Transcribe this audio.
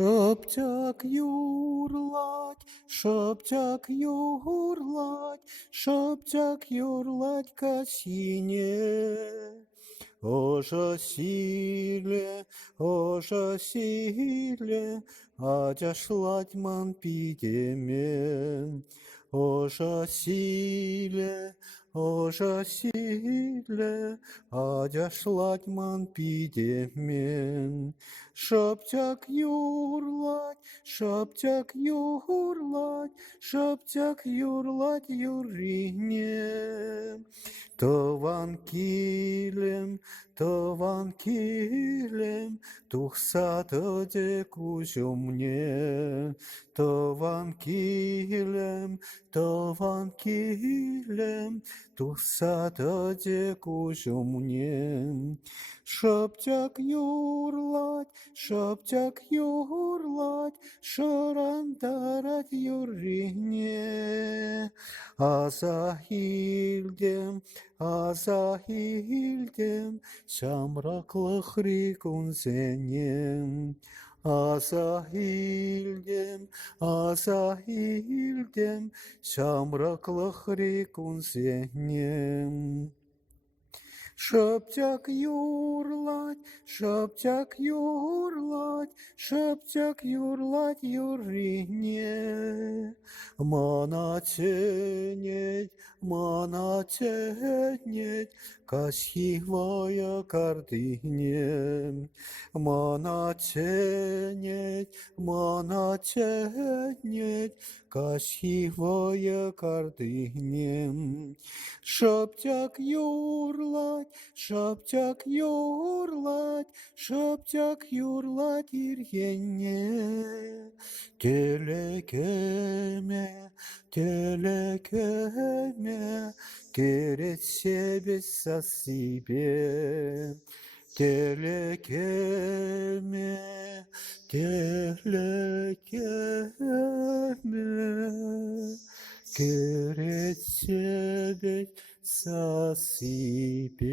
Шоптяк юрлать, шоптяк юрлать, шоптяк юрлать касине. Ожа силе, адяшлать ман пидемен. Ожа силе, адяшлать ман пидемен. Шоптяк юрлать, шоптяк юрлать юрине. Тован килем, тухса тоде кужумне. Тован килем, тухса тоде кужумне. Шоптяк юрлать, шорандарать юрине. Азахилдем, шамраклы хрикун сенем. Азахилдем, шамраклы хрикун сенем. Шоптяк юрлать юрине. Мана тенеть, касхивая кардине. Мана тенеть, касхивая кардине. Шоптяк юрлать ирьене. Телекеме, керет себе сосибе. Телекеме, керет себе сосибе.